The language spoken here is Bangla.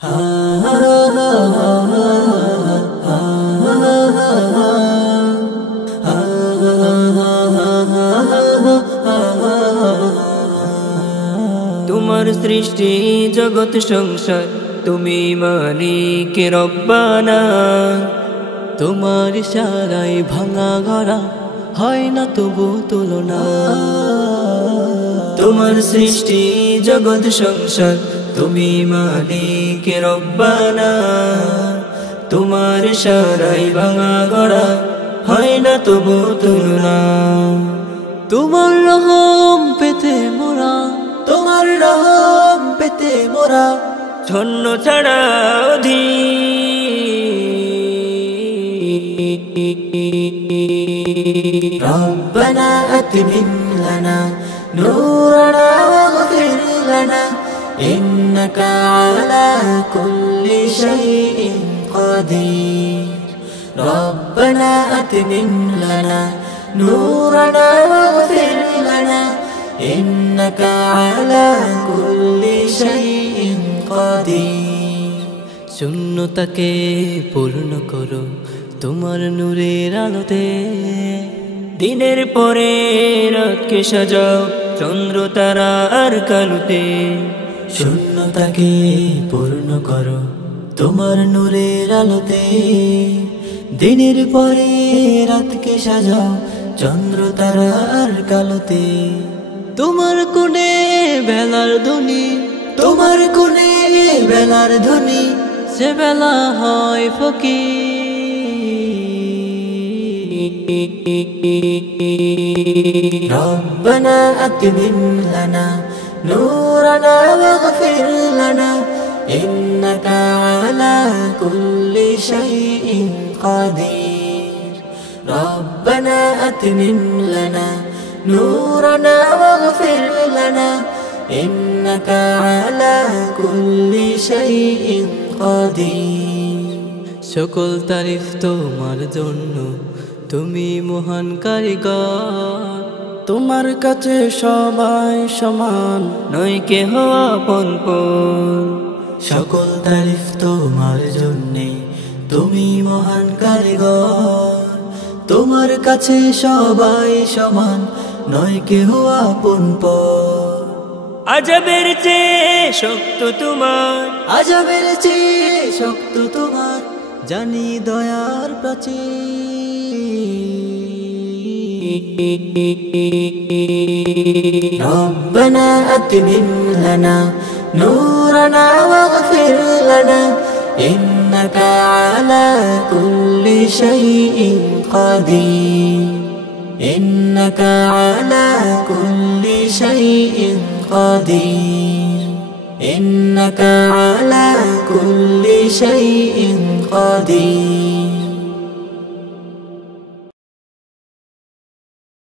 তোমার সৃষ্টি জগৎ সংসার তুমি মালিক রব্বানা। তোমার ইশারায় ভাঙা গড়া হয় না তবু তুলনা। তোমার সৃষ্টি জগৎ সংসার তুমি মালিক রব্বানা। তোমার ইশারায় ভাঙা গড়া হয় না তবু তুলনা। তোমার রহম পেতে মোরা, তোমার রহম পেতে মোরা ধন্য ছাড়া অধীর। রব্বানা আতমিম লানা নূরানা ওয়াগফির লানা ইন্নাকা আলা কুল্লি শাইইন কাদির। রব্বানা আতমিম লানা নূরানা ওয়াগফির লানা ইন্নাকা আলা কুল্লি শাইইন কাদির। শূন্যতাকে পূর্ণ করো তোমার নূরের আলোতে। দিনের পরে রাতকে সাজাও চন্দ্র তারা আর কালোতে। শূন্যতাকে পূর্ণ করো তোমার নূরের আলোতে। দিনের পরে রাতকে সাজাও চন্দ্র তারা আর কালোতে। তোমার কোণে বেলার ধ্বনি, তোমার কোণে বেলার ধ্বনি সে বেলা হয় ফকির। রব্বানা আতমিম লানা নূরানা ওয়াগফির লানা ইন্নাকা আলা কুল্লি শাইইন কাদির। রব্বানা আতমিম লানা নূরানা ওয়াগফির লানা ইন্নাকা আলা কুল্লি শাইইন কাদির। সকল তারিফ তোমার জন্য, তুমি মহান কারিগর। তোমার কাছে সবাই সমান নয় কেহ আপনপর। সকল তারিফ তোমার জন্যে, তুমি মহান কারিগর। তোমার কাছে সবাই সমান নয় কেহ আপনপর। আজবের চেয়ে শক্ত তোমার, আজবের চেয়ে শক্ত তোমার জানি দয়ার প্রাচীর। রব্বানা আতমিম লানা নূরানা ওয়াগফির লানা ইন্নাকা আলা কুল্লি শাইইন কাদির। ইন্নাকা আলা কুল্লি শাইইন কাদির। ইন্নাকা আলা কুল্লি শাইইন কাদির।